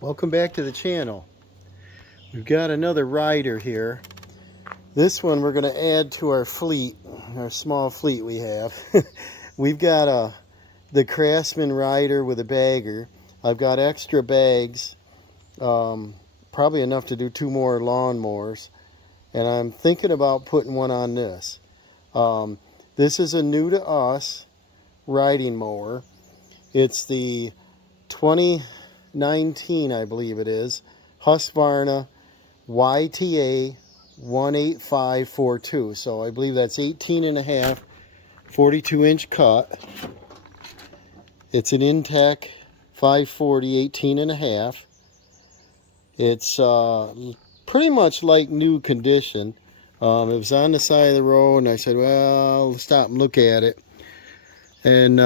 Welcome back to the channel. We've got another rider here. This one we're going to add to our fleet, our small fleet we have. We've got the Craftsman rider with a bagger. I've got extra bags, probably enough to do 2 more lawnmowers, and I'm thinking about putting one on this. This is a new to us riding mower. It's the 2019, I believe it is, Husqvarna YTA 18542. So I believe that's 18 and a half, 42-inch cut. It's an Intech 540, 18 and a half. It's pretty much like new condition. It was on the side of the road, and I said, well, let's stop and look at it. And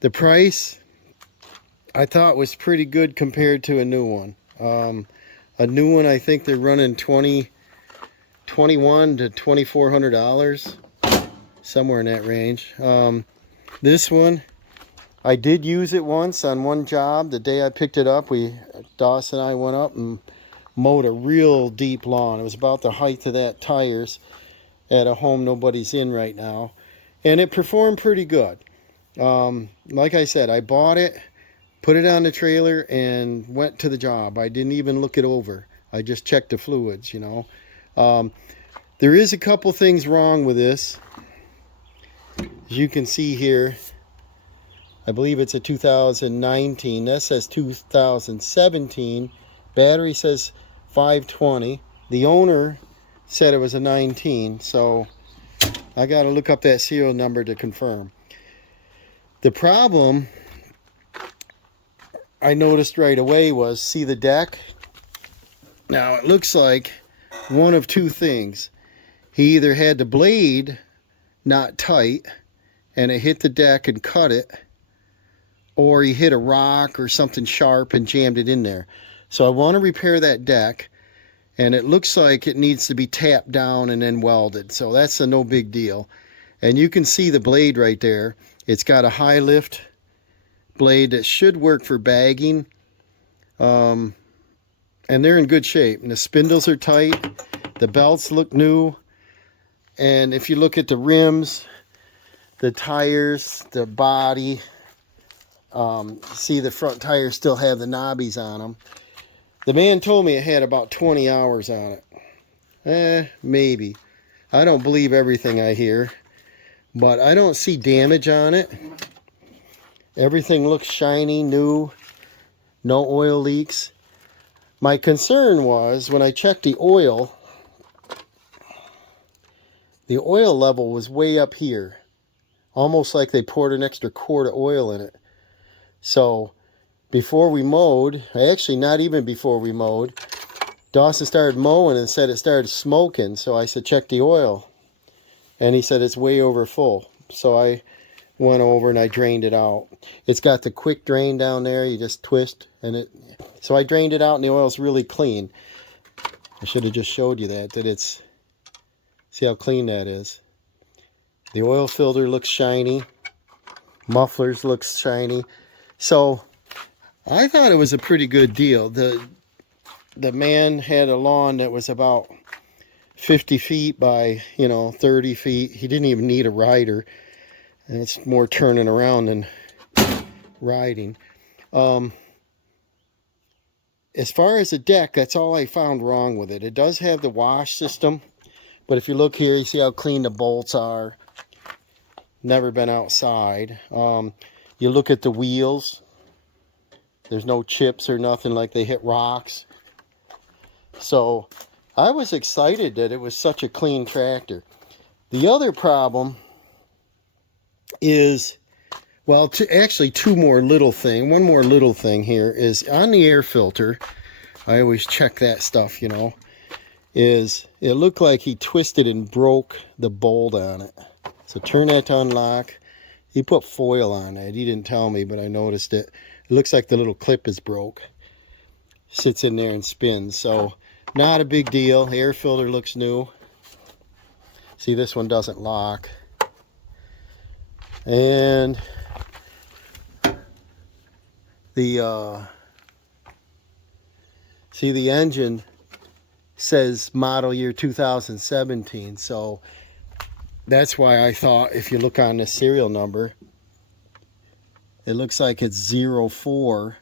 the price I thought was pretty good compared to a new one. A new one, I think they're running $21 to $2,400, somewhere in that range. This one, I did use it once on one job. The day I picked it up, Dawson and I went up and mowed a real deep lawn. It was about the height of that tires at a home nobody's in right now, and it performed pretty good. Like I said, I bought it, put it on the trailer, and went to the job. I didn't even look it over. I just checked the fluids, you know. There is a couple things wrong with this. As you can see here, I believe it's a 2019. That says 2017. Battery says 520. The owner said it was a 19, so I got to look up that serial number to confirm. The problem I noticed right away was, see the deck? Now it looks like one of two things. He either had the blade not tight and it hit the deck and cut it, or he hit a rock or something sharp and jammed it in there. So I want to repair that deck, and it looks like it needs to be tapped down and then welded. So that's a no big deal. And you can see the blade right there. It's got a high lift blade that should work for bagging, and they're in good shape, and the spindles are tight, the belts look new, and if you look at the rims, the tires, the body, see the front tires still have the knobbies on them. The man told me it had about 20 hours on it. Maybe. I don't believe everything I hear, but I don't see damage on it. Everything looks shiny, new, no oil leaks. My concern was when I checked the oil level was way up here. Almost like they poured an extra quart of oil in it. So before we mowed, actually not even before we mowed, Dawson started mowing and said it started smoking. So I said, check the oil. And he said it's way over full. So I went over and I drained it out. It's got the quick drain down there. You just twist and it. So I drained it out, and the oil's really clean. I should have just showed you that it's. See how clean that is. The oil filter looks shiny. Mufflers looks shiny. So I thought it was a pretty good deal. The man had a lawn that was about 50 feet by 30 feet. He didn't even need a rider. And it's more turning around than riding. As far as the deck, that's all I found wrong with it. It does have the wash system, but if you look here, you see how clean the bolts are. Never been outside. You look at the wheels. There's no chips or nothing like they hit rocks. So I was excited that it was such a clean tractor. The other problem is, well, actually one more little thing here is on the air filter. I always check that stuff, is it looked like he twisted and broke the bolt on it. So turn that to unlock. He put foil on it. He didn't tell me, but I noticed it. It looks like the little clip is broke. Sits in there and spins. So not a big deal. The air filter looks new. See, this one doesn't lock. And the See, the engine says model year 2017, so that's why I thought if you look on the serial number, it looks like it's 04,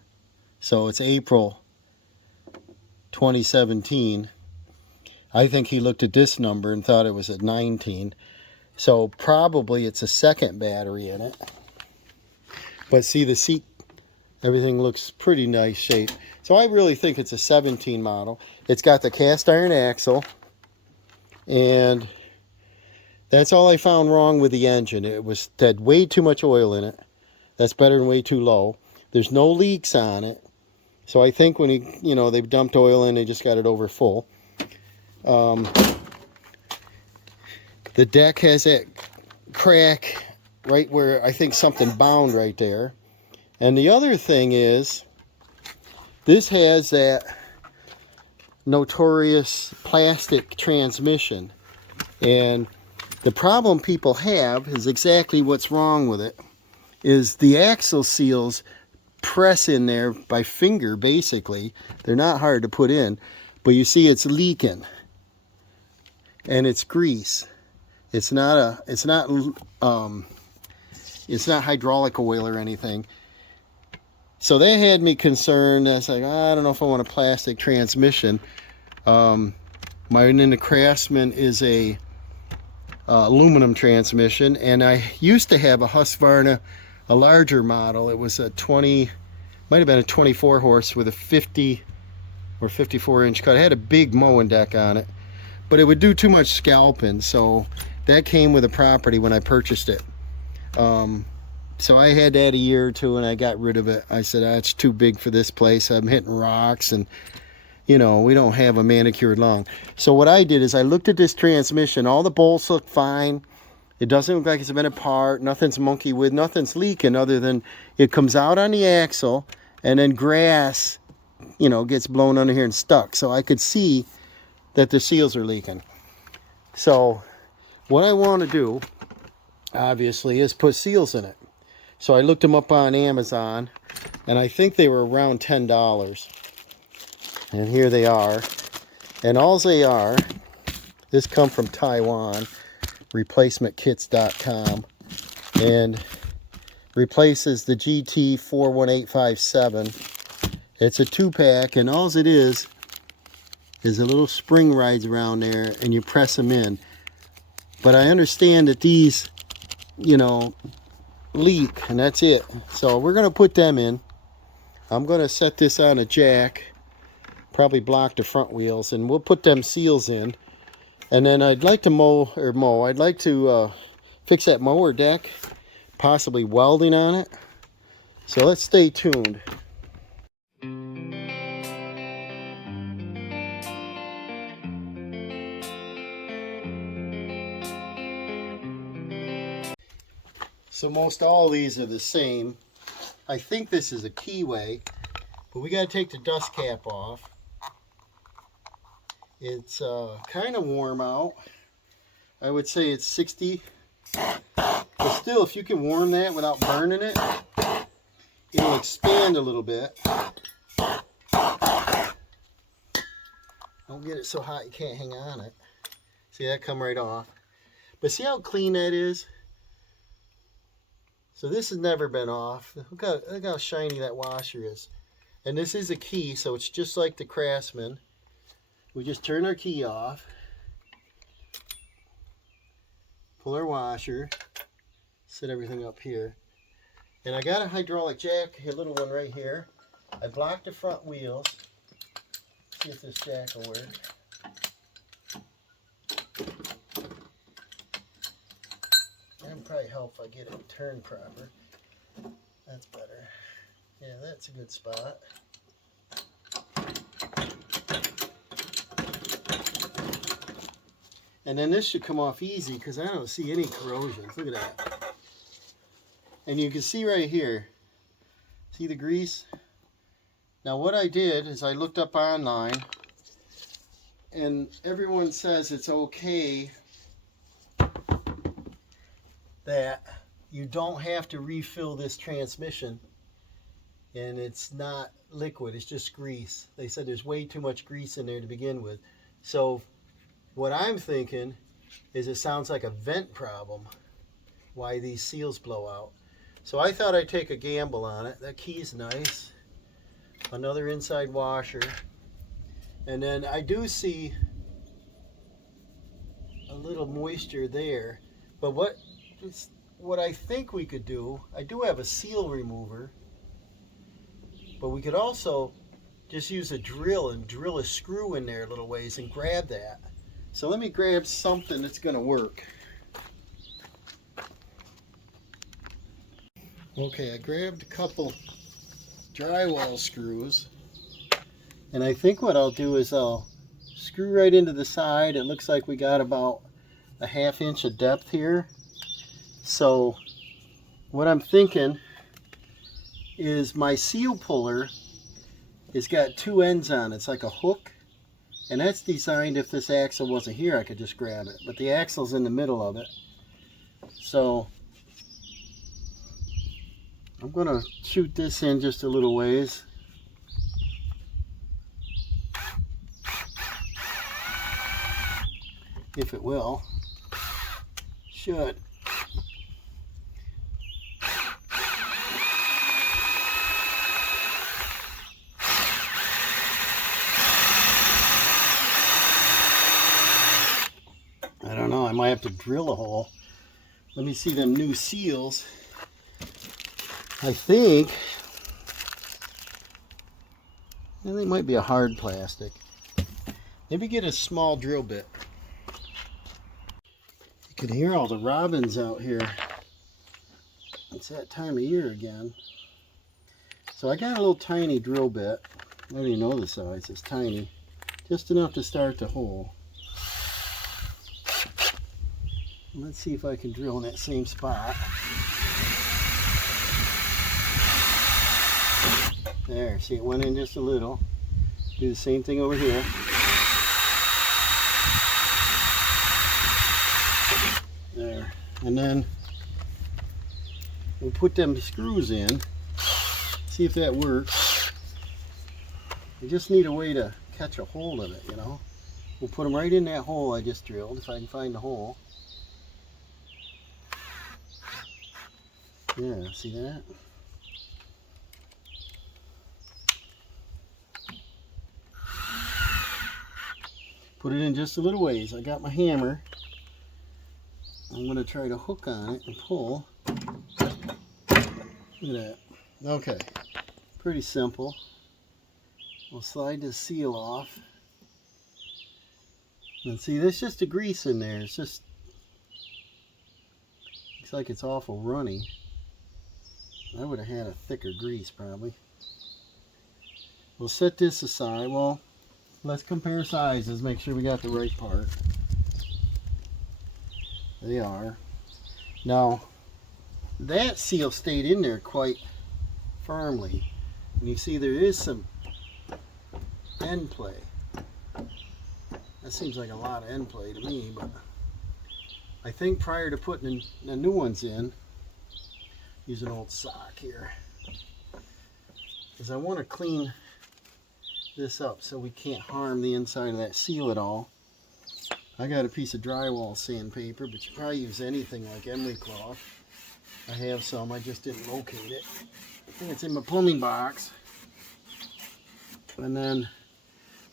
so it's April 2017. I think he looked at this number and thought it was at 19, so probably it's a second battery in it. But see, the seat, everything looks pretty nice shape. So I really think it's a 17 model. It's got the cast iron axle, and that's all I found wrong with the engine. It had way too much oil in it. That's better than way too low. There's no leaks on it. So I think when they've dumped oil in, they just got it over full. The deck has that crack right where I think something bound right there. And the other thing is, this has that notorious plastic transmission. And the problem people have is exactly what's wrong with it, is the axle seals press in there by finger, basically. They're not hard to put in, but you see it's leaking. And it's grease. It's not hydraulic oil or anything. So that had me concerned. I was like, I don't know if I want a plastic transmission. My the Craftsman is a aluminum transmission, and I used to have a Husqvarna, a larger model. It was a 20, might have been a 24 horse with a 50 or 54 inch cut. It had a big mowing deck on it, but it would do too much scalping, so that came with the property when I purchased it. So I had that a year or two, and I got rid of it. I said, that's too big for this place. I'm hitting rocks, and we don't have a manicured lawn. So what I did is I looked at this transmission. All the bolts look fine. It doesn't look like it's been apart. Nothing's monkey with. Nothing's leaking other than it comes out on the axle, and then grass, gets blown under here and stuck. So I could see that the seals are leaking. So what I want to do, obviously, is put seals in it. So I looked them up on Amazon, and I think they were around $10. And here they are. And all they are, this come from Taiwan, replacementkits.com, and replaces the GT 41857. It's a 2-pack, and all it is a little spring rides around there, and you press them in. But I understand that these, leak, and that's it. So we're going to put them in. I'm going to set this on a jack, probably block the front wheels, and we'll put them seals in. And then I'd like to I'd like to fix that mower deck, possibly welding on it. So let's stay tuned. So most all these are the same. I think this is a keyway, but we got to take the dust cap off. It's kind of warm out. I would say it's 60. But still, if you can warm that without burning it, it'll expand a little bit. Don't get it so hot you can't hang on it. See, that come right off. But see how clean that is? So this has never been off. Look how shiny that washer is. And this is a key, so it's just like the Craftsman. We just turn our key off, pull our washer, set everything up here. And I got a hydraulic jack, a little one right here. I blocked the front wheels. See if this jack will work. That'd probably help if I get it turned proper. That's better. Yeah, that's a good spot. And then this should come off easy because I don't see any corrosions. Look at that. And you can see right here, see the grease? Now what I did is I looked up online, and everyone says it's okay that you don't have to refill this transmission and it's not liquid, it's just grease. They said there's way too much grease in there to begin with. So what I'm thinking is it sounds like a vent problem, why these seals blow out. So I thought I'd take a gamble on it. That key's nice. Another inside washer. And then I do see a little moisture there. But what I think we could do, I do have a seal remover, but we could also just use a drill and drill a screw in there a little ways and grab that. So let me grab something that's going to work. Okay, I grabbed a couple drywall screws, and I think what I'll do is I'll screw right into the side. It looks like we got about a 1/2 inch of depth here. So what I'm thinking is my seal puller has got 2 ends on it. It's like a hook, and that's designed if this axle wasn't here I could just grab it, but the axle's in the middle of it. So I'm going to shoot this in just a little ways. If it will. Should. I don't know, I might have to drill a hole. Let me see them new seals. I think they might be a hard plastic. Maybe get a small drill bit. You can hear all the robins out here. It's that time of year again. So I got a little tiny drill bit. I don't even know the size. It's tiny. Just enough to start the hole. Let's see if I can drill in that same spot. There, see, it went in just a little. Do the same thing over here. There, and then we'll put them screws in. See if that works. I just need a way to catch a hold of it, you know. We'll put them right in that hole I just drilled, if I can find the hole. Yeah, see that? Put it in just a little ways. I got my hammer. I'm going to try to hook on it and pull. Look at that. Okay. Pretty simple. We'll slide this seal off. And see, there's just a grease in there. It's just, looks like it's awful runny. I would have had a thicker grease probably. We'll set this aside. Well, let's compare sizes, make sure we got the right part. They are. Now, that seal stayed in there quite firmly. And you see there is some end play. That seems like a lot of end play to me, but I think prior to putting the new ones in, use an old sock here, because I want to clean this up so we can't harm the inside of that seal at all. I got a piece of drywall sandpaper, but you probably use anything like emery cloth. I have some, I just didn't locate it. I think it's in my plumbing box. And then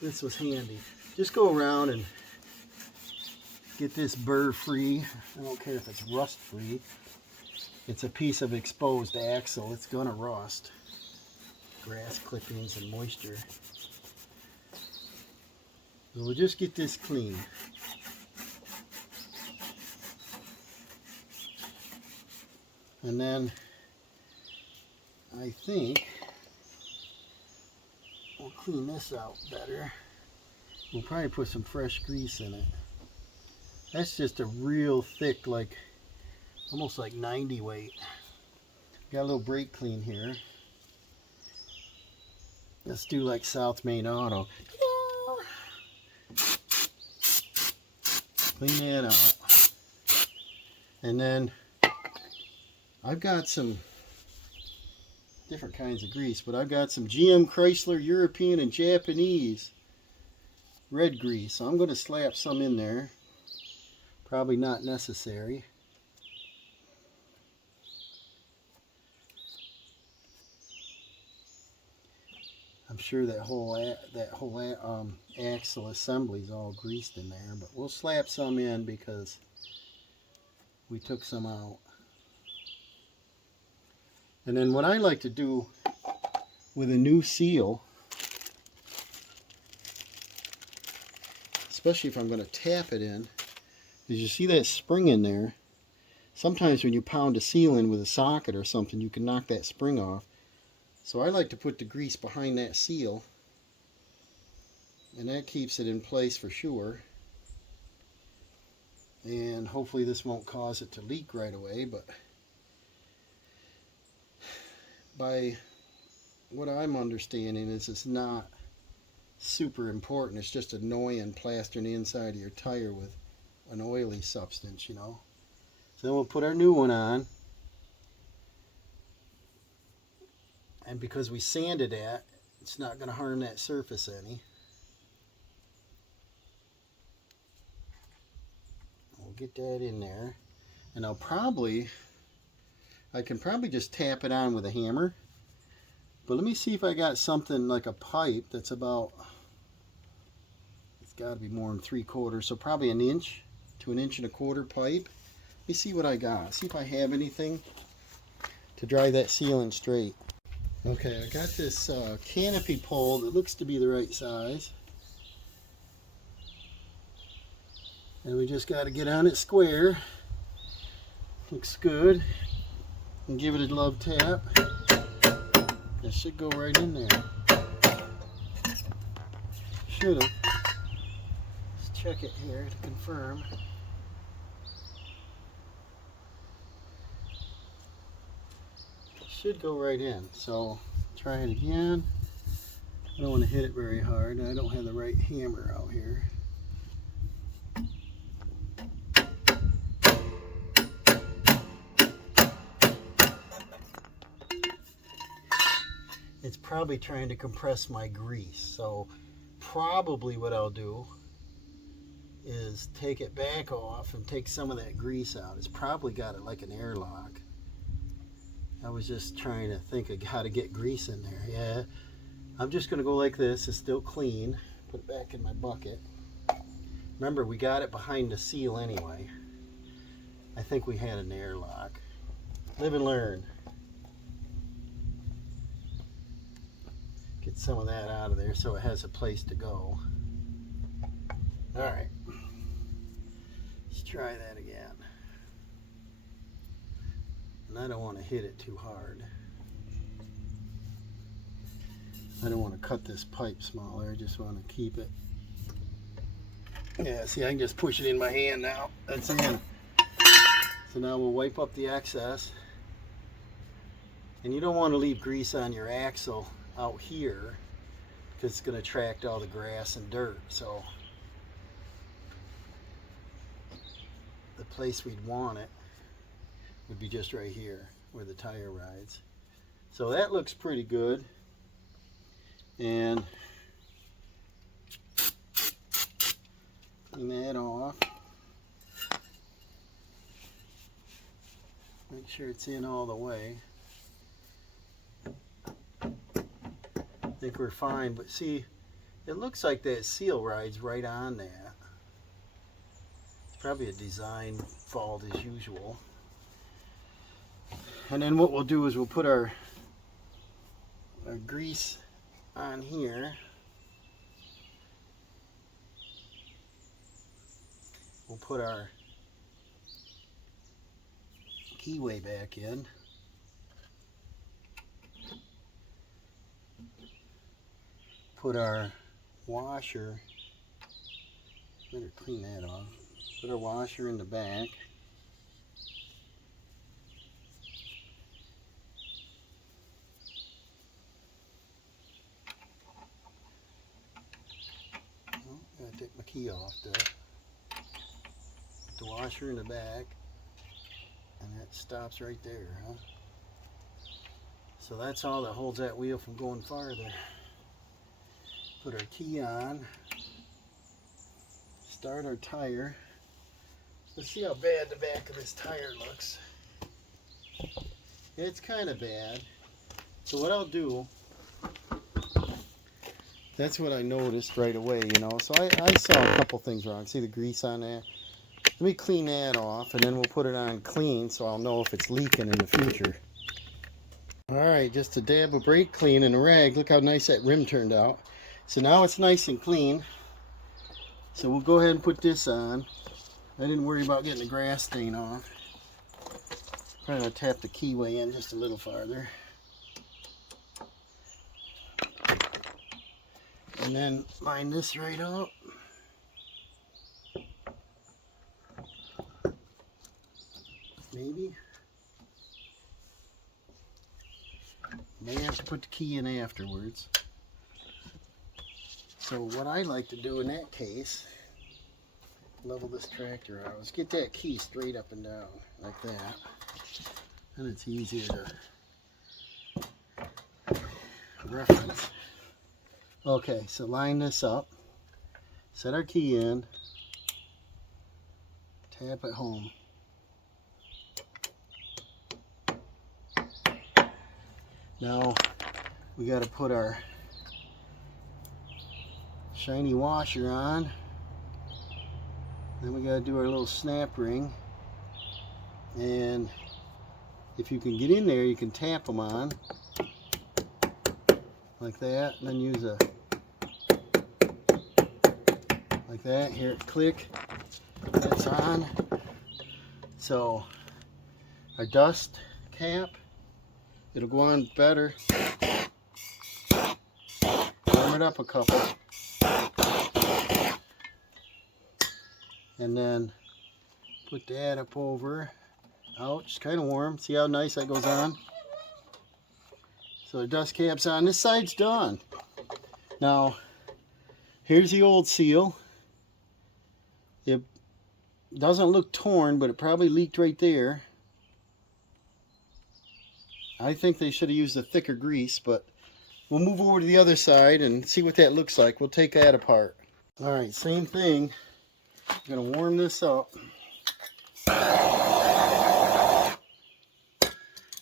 this was handy. Just go around and get this burr free. I don't care if it's rust free. It's a piece of exposed axle. It's gonna rust. Grass clippings and moisture. So we'll just get this clean. And then I think we'll clean this out better. We'll probably put some fresh grease in it. That's just a real thick, like almost like 90 weight. Got a little brake clean here. Let's do like South Main Auto. Clean that out. And then I've got some different kinds of grease, but I've got some GM, Chrysler, European, and Japanese red grease. So I'm going to slap some in there. Probably not necessary. I'm sure that whole axle assembly is all greased in there, but we'll slap some in because we took some out. And then what I like to do with a new seal, especially if I'm going to tap it in, is you see that spring in there. Sometimes when you pound a seal in with a socket or something, you can knock that spring off. So I like to put the grease behind that seal, and that keeps it in place for sure. And hopefully this won't cause it to leak right away, but by what I'm understanding is it's not super important. It's just annoying plastering the inside of your tire with an oily substance, you know. So then we'll put our new one on. And because we sanded that, it's not going to harm that surface any. We'll get that in there. And I can probably just tap it on with a hammer. But let me see if I got something like a pipe that's about, it's got to be more than 3/4, so probably an inch to 1.25 inch pipe. Let me see what I got. See if I have anything to drive that seal in straight. Okay, I got this canopy pole that looks to be the right size. And we just got to get on it square. Looks good. And give it a love tap. It should go right in there. Should have. Let's check it here to confirm. Should go right in. So try it again. I don't want to hit it very hard. I don't have the right hammer out here. It's probably trying to compress my grease. So probably what I'll do is take it back off and take some of that grease out. It's probably got it like an airlock. I was just trying to think of how to get grease in there. Yeah, I'm just going to go like this. It's still clean. Put it back in my bucket. Remember, we got it behind the seal anyway. I think we had an airlock. Live and learn. Get some of that out of there so it has a place to go. Alright. Let's try that again. And I don't want to hit it too hard. I don't want to cut this pipe smaller. I just want to keep it. Yeah, see, I can just push it in my hand now. That's in. So now we'll wipe up the excess. And you don't want to leave grease on your axle out here because it's going to attract all the grass and dirt. So the place we'd want it would be just right here where the tire rides. So that looks pretty good. And clean that off. Make sure it's in all the way. I think we're fine, but see, it looks like that seal rides right on that. It's probably a design fault as usual. And then what we'll do is we'll put our grease on here. We'll put our keyway back in. Put our washer, better clean that off. Put our washer in the back. Oh, gotta take my key off there. Put the washer in the back, and that stops right there, huh? So that's all that holds that wheel from going farther. Put our key on. Start our tire. Let's see how bad the back of this tire looks. It's kind of bad. So what I'll do, that's what I noticed right away, you know. So I saw a couple things wrong. See the grease on there? Let me clean that off, and then we'll put it on clean so I'll know if it's leaking in the future. Alright, just a dab of brake clean in a rag. Look how nice that rim turned out. So now it's nice and clean. So we'll go ahead and put this on. I didn't worry about getting the grass stain off. Probably going to tap the keyway in just a little farther. And then line this right up. Maybe. May have to put the key in afterwards. So what I like to do in that case, level this tractor out, is get that key straight up and down like that. And it's easier to reference. Okay, so line this up, set our key in, tap it home. Now we got to put our shiny washer on. Then we got to do our little snap ring. And if you can get in there, you can tap them on like that, and then use a like that. Hear it click. That's on. So our dust cap, it'll go on better. Warm it up a couple. And then put that up over. Ouch, it's kind of warm. See how nice that goes on? So the dust cap's on. This side's done. Now, here's the old seal. It doesn't look torn, but it probably leaked right there. I think they should have used a thicker grease, but we'll move over to the other side and see what that looks like. We'll take that apart. All right, same thing. I'm going to warm this up.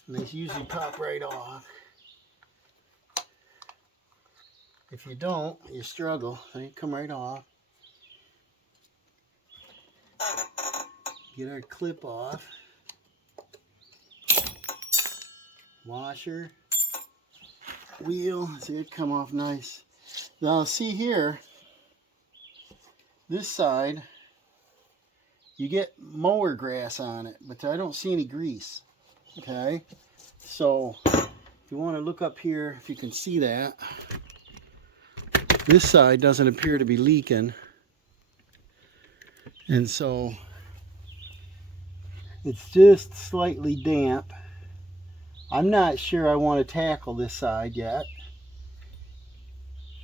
And they usually pop right off. If you don't, you struggle. They come right off. Get our clip off. Washer. Wheel. See it come off nice. Now see here, this side, you get mower grass on it, but I don't see any grease. Okay, so if you want to look up here, if you can see that, this side doesn't appear to be leaking, and so it's just slightly damp. I'm not sure I want to tackle this side yet.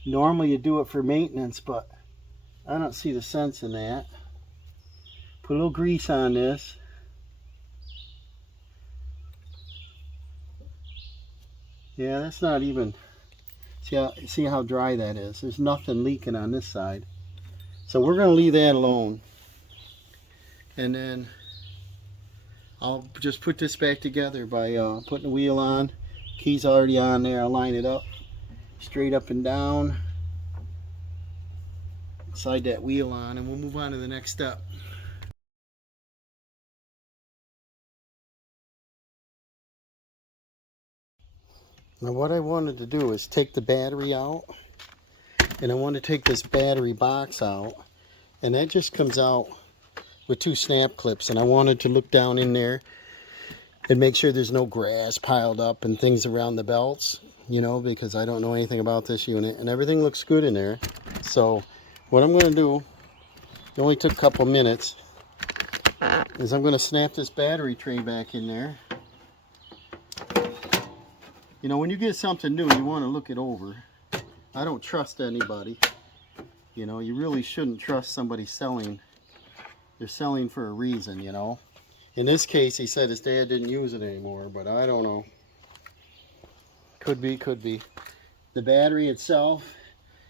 Normally you do it for maintenance, but I don't see the sense in that. Put a little grease on this. Yeah, that's not even, see how dry that is. There's nothing leaking on this side. So we're going to leave that alone. And then I'll just put this back together by putting the wheel on. Key's already on there. I'll line it up straight up and down. Slide that wheel on, and we'll move on to the next step. Now what I wanted to do is take the battery out, and I want to take this battery box out, and that just comes out with 2 snap clips, and I wanted to look down in there and make sure there's no grass piled up and things around the belts, you know, because I don't know anything about this unit, and everything looks good in there. So what I'm going to do, it only took a couple minutes, is I'm going to snap this battery tray back in there. You know, when you get something new, you want to look it over. I don't trust anybody. You know, you really shouldn't trust somebody selling. They're selling for a reason, you know. In this case, he said his dad didn't use it anymore, but I don't know. Could be, could be. The battery itself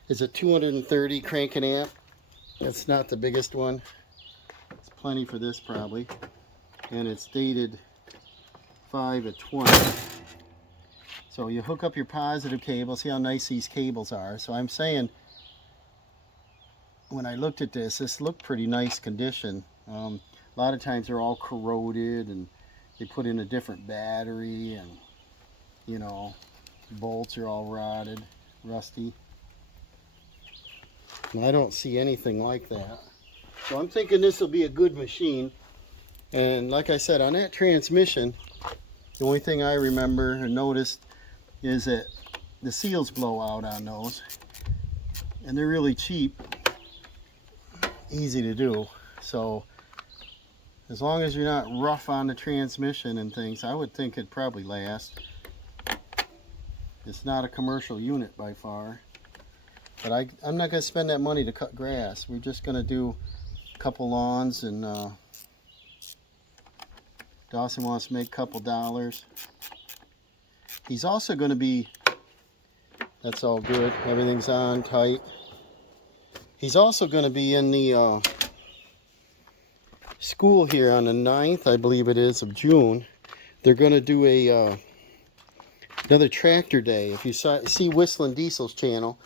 is a 230 cranking amp. That's not the biggest one. It's plenty for this probably. And it's dated 5/20. So you hook up your positive cable. See how nice these cables are. So I'm saying, when I looked at this looked pretty nice condition. A lot of times they're all corroded and they put in a different battery, and you know, bolts are all rotted, rusty. And I don't see anything like that. So I'm thinking this will be a good machine. And like I said, on that transmission, the only thing I remember and noticed is that the seals blow out on those. And they're really cheap, easy to do. So as long as you're not rough on the transmission and things, I would think it'd probably last. It's not a commercial unit by far. But I'm not going to spend that money to cut grass. We're just going to do a couple lawns, and Dawson wants to make a couple dollars. He's also going to be, that's all good, everything's on tight. He's also going to be in the school here on the 9th, I believe it is, of June. They're going to do a another tractor day. If you see Whistling Diesel's channel,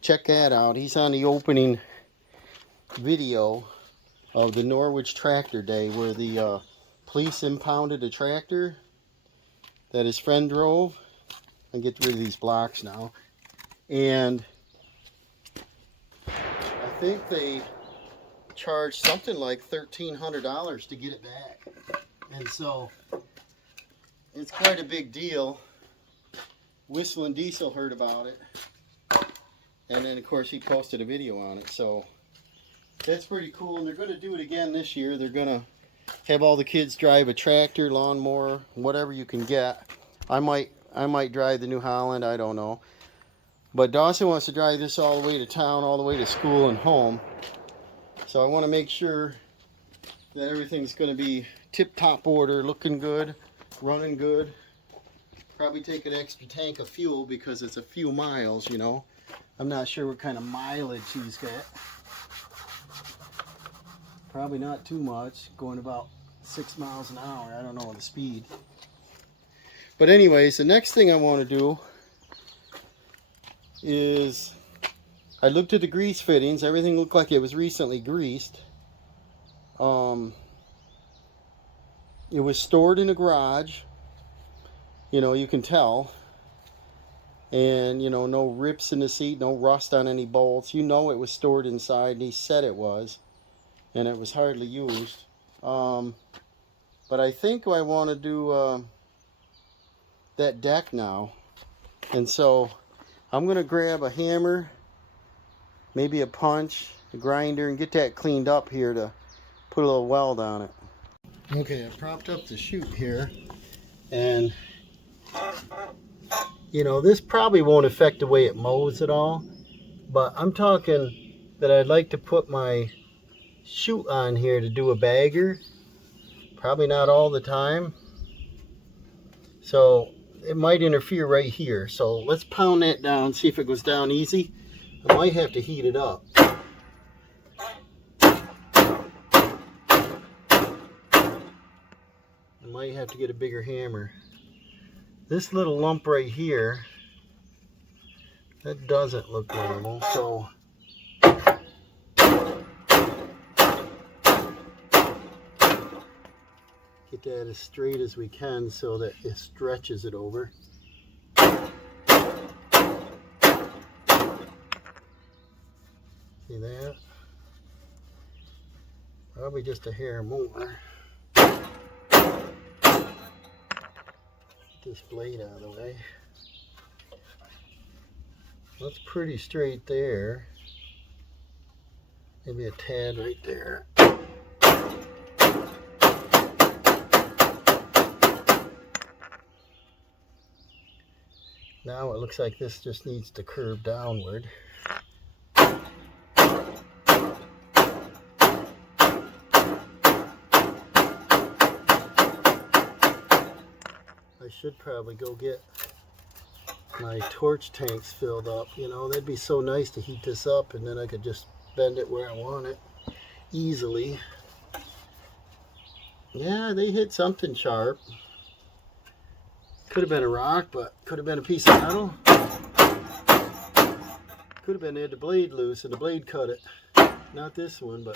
check that out. He's on the opening video of the Norwich Tractor Day, where the police impounded a tractor that his friend drove. I'll get rid of these blocks now. And I think they charged something like $1,300 to get it back. And so it's quite a big deal. Whistling Diesel heard about it. And then, of course, he posted a video on it. So that's pretty cool. And they're going to do it again this year. They're going to have all the kids drive a tractor, lawnmower, whatever you can get. I might drive the New Holland. I don't know. But Dawson wants to drive this all the way to town, all the way to school and home. So I want to make sure that everything's going to be tip-top order, looking good, running good. Probably take an extra tank of fuel because it's a few miles, you know. I'm not sure what kind of mileage he's got. Probably not too much, going about 6 miles an hour. I don't know the speed. But anyways, the next thing I want to do is, I looked at the grease fittings. Everything looked like it was recently greased. It was stored in a garage. You know, you can tell. And, you know, no rips in the seat, no rust on any bolts. You know it was stored inside, and he said it was. And it was hardly used. But I think I want to do that deck now. And so I'm going to grab a hammer, maybe a punch, a grinder, and get that cleaned up here to put a little weld on it. Okay, I propped up the chute here. And you know, this probably won't affect the way it mows at all, but I'm talking that I'd like to put my chute on here to do a bagger. Probably not all the time. So it might interfere right here. So let's pound that down, see if it goes down easy. I might have to heat it up. I might have to get a bigger hammer. This little lump right here, that doesn't look normal, so get that as straight as we can so that it stretches it over. See that? Probably just a hair more. This blade out of the way. That's pretty straight there. Maybe a tad right there. Now it looks like this just needs to curve downward. I should probably go get my torch tanks filled up. You know, that'd be so nice to heat this up, and then I could just bend it where I want it easily. Yeah, they hit something sharp. Could have been a rock, but could have been a piece of metal. Could have been they had the blade loose and the blade cut it. Not this one, but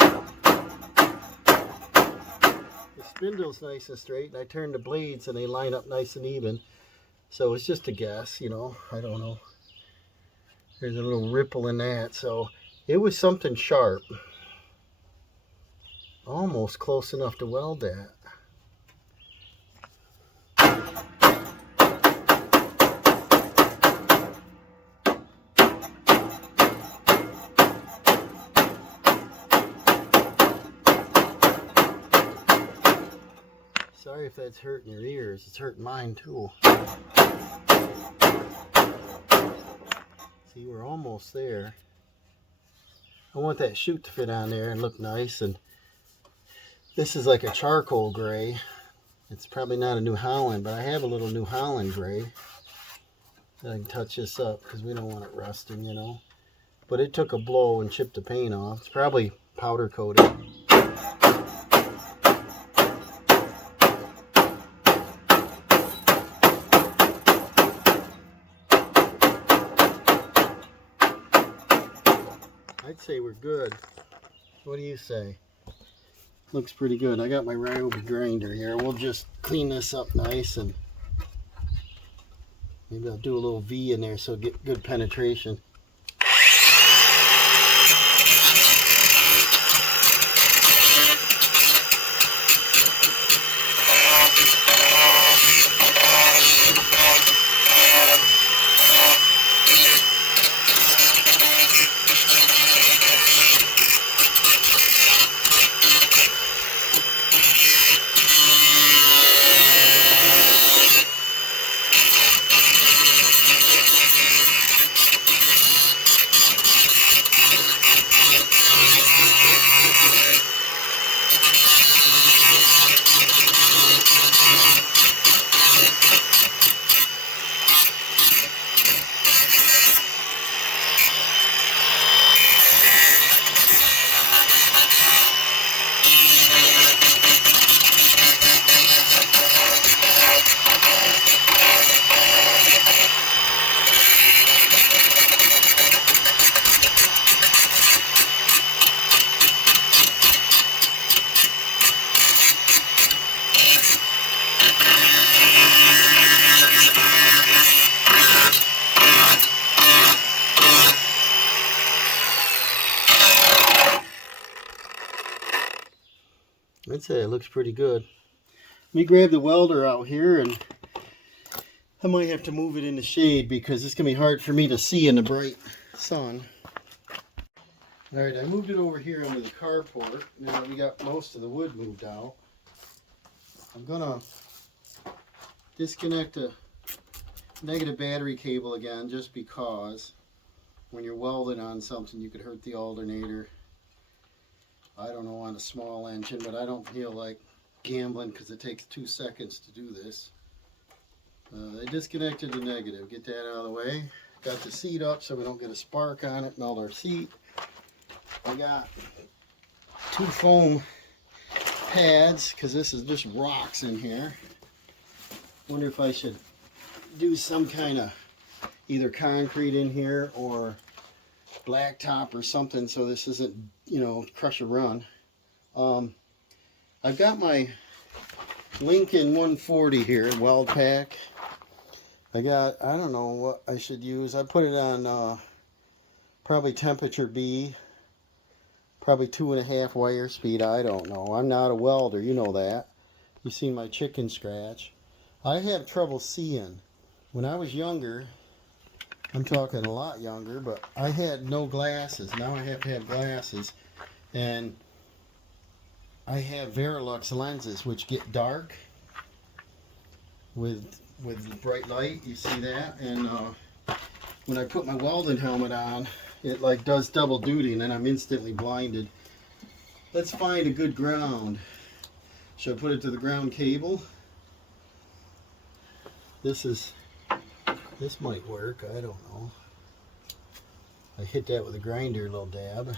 the spindle's nice and straight, and I turn the blades and they line up nice and even. So it's just a guess, you know, I don't know. There's a little ripple in that, so it was something sharp. Almost close enough to weld that. Sorry if that's hurting your ears. It's hurting mine too. See, we're almost there. I want that chute to fit on there and look nice. And this is like a charcoal gray. It's probably not a New Holland, but I have a little New Holland gray. I can touch this up because we don't want it rusting, you know. But it took a blow and chipped the paint off. It's probably powder coated. I'd say we're good. What do you say? Looks pretty good. I got my Ryobi grinder here. We'll just clean this up nice, and maybe I'll do a little V in there so get good penetration. I'd say it looks pretty good. Let me grab the welder out here, and I might have to move it in the shade because it's going to be hard for me to see in the bright sun. Alright, I moved it over here under the carport. Now that we got most of the wood moved out, I'm going to disconnect a negative battery cable again, just because when you're welding on something you could hurt the alternator. I don't know, on a small engine, but I don't feel like gambling because it takes 2 seconds to do this. I disconnected the negative. Get that out of the way. Got the seat up so we don't get a spark on it, melt our seat. I got 2 foam pads because this is just rocks in here. Wonder if I should do some kind of either concrete in here or blacktop or something so this isn't, you know, crush a run. I've got my Lincoln 140 here, weld pack. I don't know what I should use. I put it on probably temperature B, probably 2.5 wire speed. I don't know. I'm not a welder, you know that. You see my chicken scratch. I have trouble seeing. When I was younger, I'm talking a lot younger, but I had no glasses. Now I have to have glasses. And I have Verilux lenses, which get dark with bright light. You see that? And when I put my welding helmet on, it like does double duty, and then I'm instantly blinded. Let's find a good ground. Should I put it to the ground cable? This This might work, I don't know. I hit that with a grinder, a little dab.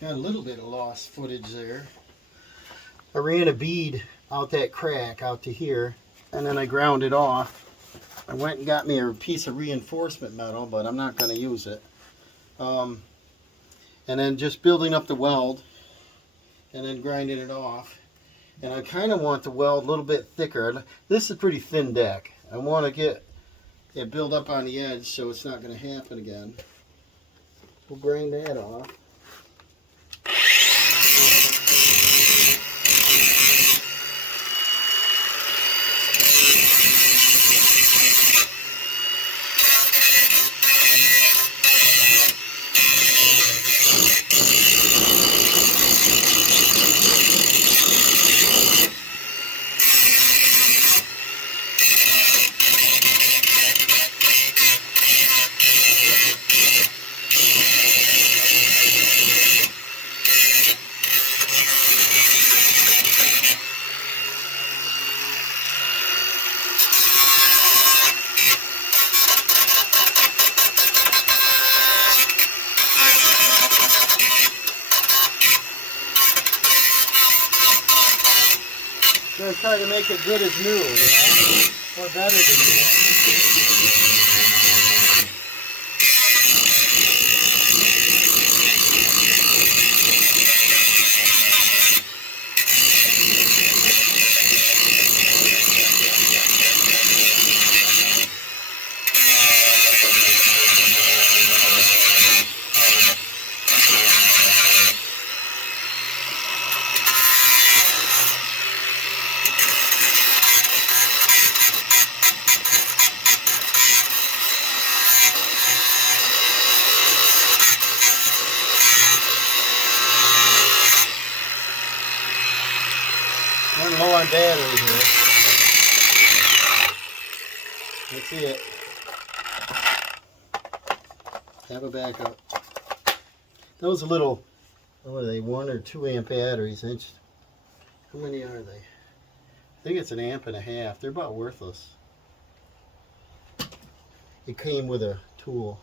Got a little bit of lost footage there. I ran a bead out that crack out to here, and then I ground it off. I went and got me a piece of reinforcement metal, but I'm not going to use it. And then just building up the weld, and then grinding it off. And I kind of want the weld a little bit thicker. This is a pretty thin deck. I want to get it build up on the edge so it's not going to happen again. We'll grind that off. Gonna try to make it good as new, you know, or better than new. Running low on battery here. That's it. Have a backup. Those little, what are they, 1 or 2 amp batteries? How many are they? I think it's 1.5 amps. They're about worthless. It came with a tool.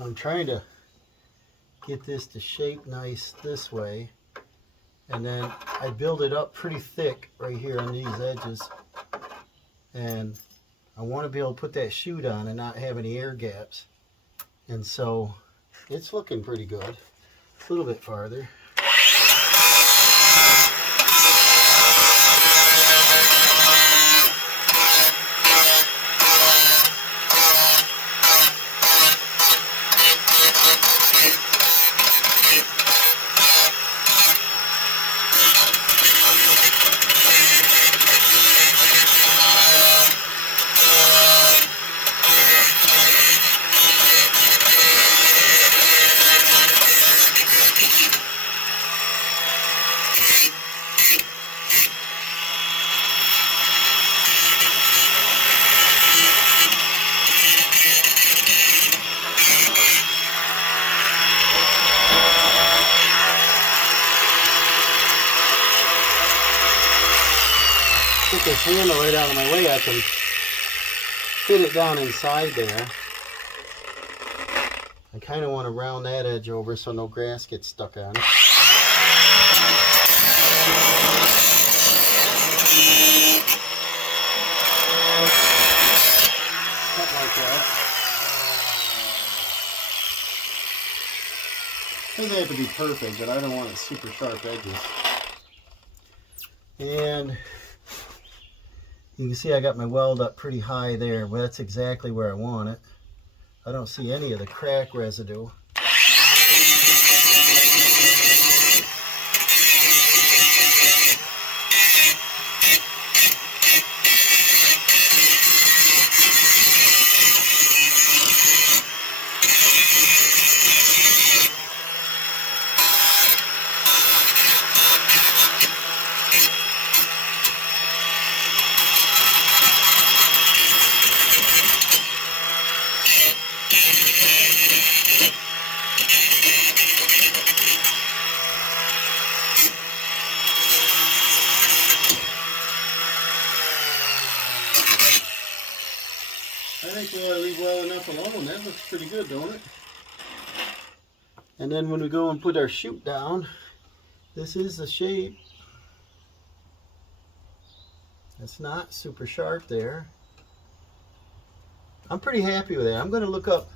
I'm trying to get this to shape nice this way, and then I build it up pretty thick right here on these edges, and I want to be able to put that chute on and not have any air gaps, and so it's looking pretty good. A little bit farther. Get this handle right out of my way, I can fit it down inside there. I kind of want to round that edge over so no grass gets stuck on it. Something like that. Doesn't have to be perfect, but I don't want it super sharp edges. And you can see I got my weld up pretty high there. Well, that's exactly where I want it. I don't see any of the crack residue. I think we ought to leave well enough alone. That looks pretty good, don't it? And then when we go and put our chute down, this is the shape. It's not super sharp there. I'm pretty happy with it. I'm going to look up,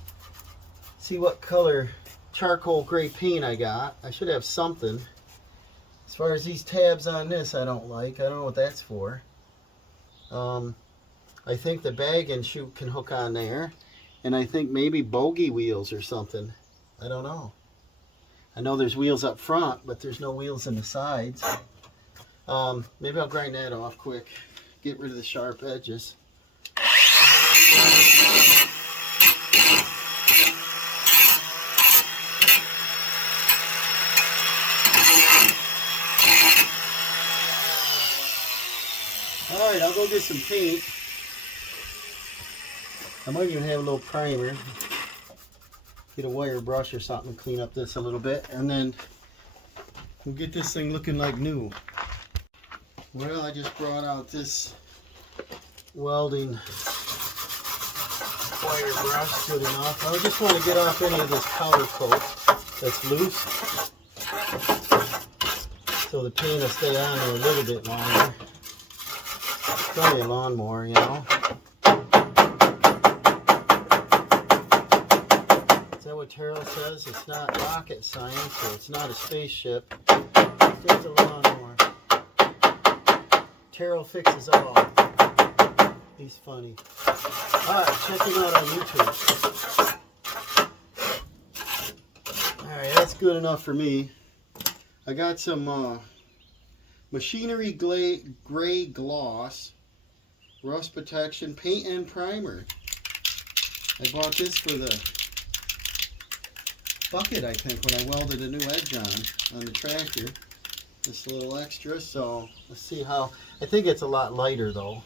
see what color charcoal gray paint I got. I should have something. As far as these tabs on this, I don't like. I don't know what that's for. I think the bag and chute can hook on there. And I think maybe bogey wheels or something. I don't know. I know there's wheels up front, but there's no wheels in the sides. Maybe I'll grind that off quick. Get rid of the sharp edges. Alright, I'll go get some paint. I might even have a little primer. Get a wire brush or something and clean up this a little bit. And then we'll get this thing looking like new. Well, I just brought out this welding wire brush, good enough. I just want to get off any of this powder coat that's loose, so the paint will stay on there a little bit longer. It's only a lawnmower, you know. Is that what Terrell says? It's not rocket science, or it's not a spaceship. It's just a lawnmower. Terrell fixes all. He's funny. Alright, check him out on YouTube. Alright, that's good enough for me. I got some machinery gray gloss, rust protection, paint and primer. I bought this for the bucket, I think, when I welded a new edge on the tractor. This little extra, so let's see how. I think it's a lot lighter though.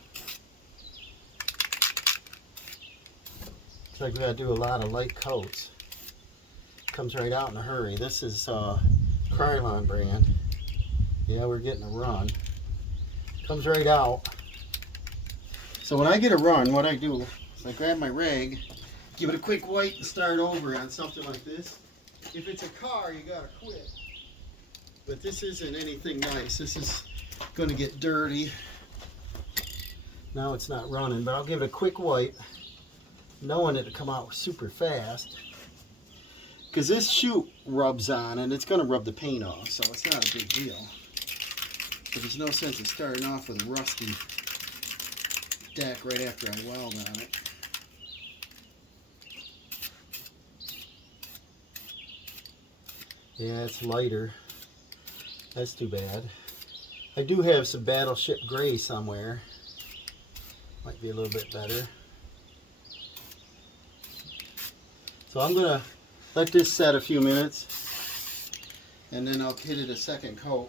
Looks like we gotta do a lot of light coats. Comes right out in a hurry. This is Krylon brand. Yeah, we're getting a run. Comes right out. So when I get a run, what I do is I grab my rag, give it a quick wipe and start over on something like this. If it's a car, you gotta quit. But this isn't anything nice. This is going to get dirty. Now it's not running, but I'll give it a quick wipe, knowing it'll come out super fast. Because this chute rubs on, and it's going to rub the paint off, so it's not a big deal. But there's no sense in starting off with a rusty deck right after I weld on it. Yeah, it's lighter. That's too bad. I do have some Battleship Gray somewhere. Might be a little bit better. So I'm going to let this set a few minutes, and then I'll hit it a second coat,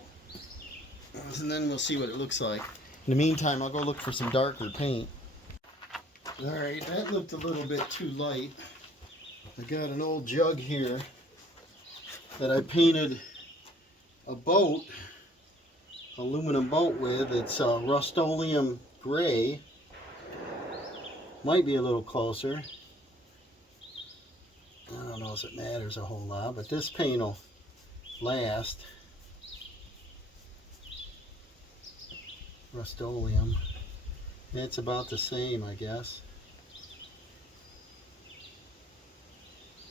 and then we'll see what it looks like. In the meantime, I'll go look for some darker paint. Alright, that looked a little bit too light. I got an old jug here that I painted a boat aluminum bolt with. It's Rust-Oleum gray. Might be a little closer. I don't know if it matters a whole lot, but this paint will last. Rust-Oleum. It's about the same, I guess.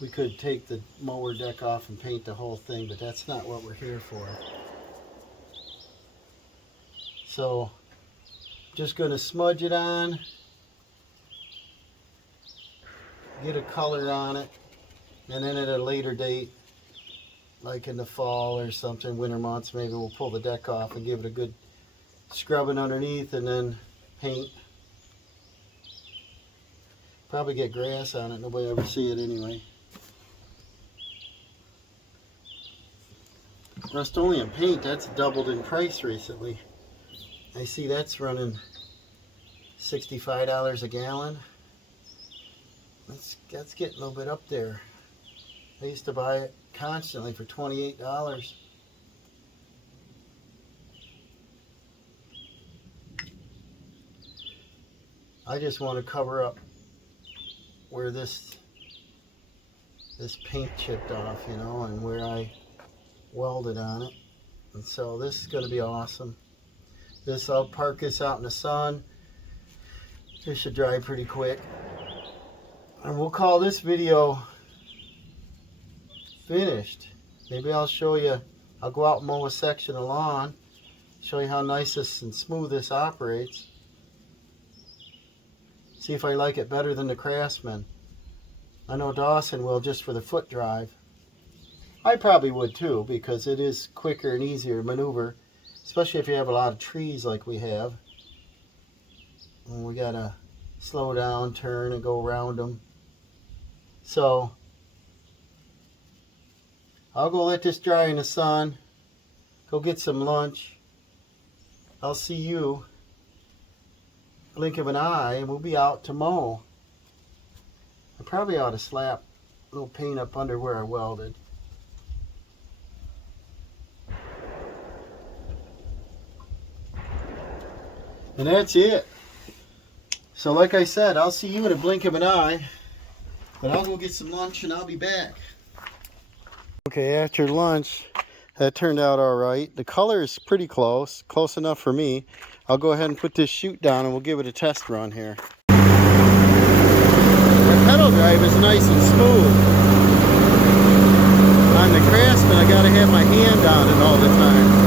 We could take the mower deck off and paint the whole thing, but that's not what we're here for. So, just going to smudge it on, get a color on it, and then at a later date, like in the fall or something, winter months, maybe we'll pull the deck off and give it a good scrubbing underneath and then paint. Probably get grass on it, nobody ever see it anyway. Rust-Oleum paint, that's doubled in price recently. I see that's running $65 a gallon. That's getting a little bit up there. I used to buy it constantly for $28. I just want to cover up where this paint chipped off, you know, and where I welded on it. And so this is going to be awesome. I'll park this out in the sun. This should dry pretty quick. And we'll call this video finished. Maybe I'll show you, I'll go out and mow a section of lawn, show you how nice this and smooth this operates. See if I like it better than the Craftsman. I know Dawson will just for the foot drive. I probably would too, because it is quicker and easier to maneuver, especially if you have a lot of trees like we have. And we gotta slow down, turn, and go around them. So, I'll go let this dry in the sun, go get some lunch. I'll see you, blink of an eye, and we'll be out to mow. I probably ought to slap a little paint up under where I welded. And that's it. So like I said, I'll see you in a blink of an eye. But I'll go get some lunch and I'll be back. Okay, after lunch, that turned out all right. The color is pretty close enough for me. I'll go ahead and put this chute down and we'll give it a test run here. The pedal drive is nice and smooth. On the Craftsman, I gotta have my hand on it all the time.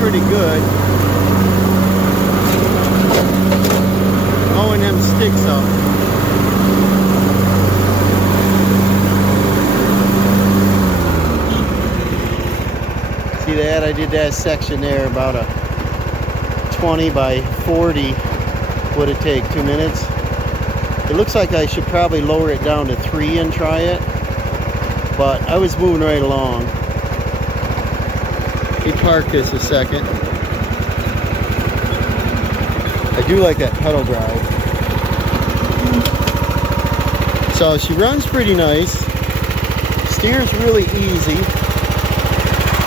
Pretty good. Mowing them sticks up. See that? I did that section there about a 20 by 40. Would it take 2 minutes? It looks like I should probably lower it down to 3 and try it, but I was moving right along. Let me park this a second. I do like that pedal drive. So she runs pretty nice. Steers really easy.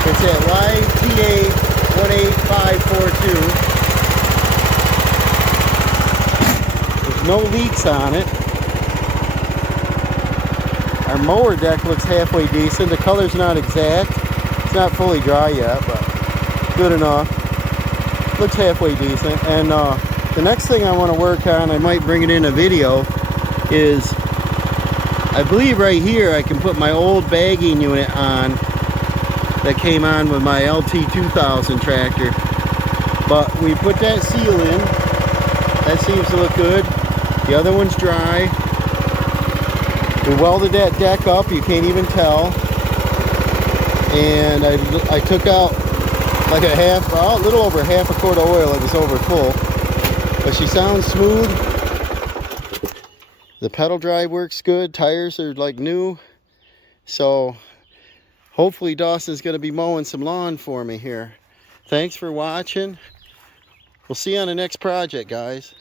It's at YTA18542. There's no leaks on it. Our mower deck looks halfway decent. The color's not exact. It's not fully dry yet, but good enough. Looks halfway decent. And the next thing I want to work on, I might bring it in a video, is I believe right here I can put my old bagging unit on that came on with my LT2000 tractor. But we put that seal in. That seems to look good. The other one's dry. We welded that deck up, you can't even tell. And I took out like a little over half a quart of oil. It was over full. But she sounds smooth. The pedal drive works good. Tires are like new. So hopefully Dawson's going to be mowing some lawn for me here. Thanks for watching. We'll see you on the next project, guys.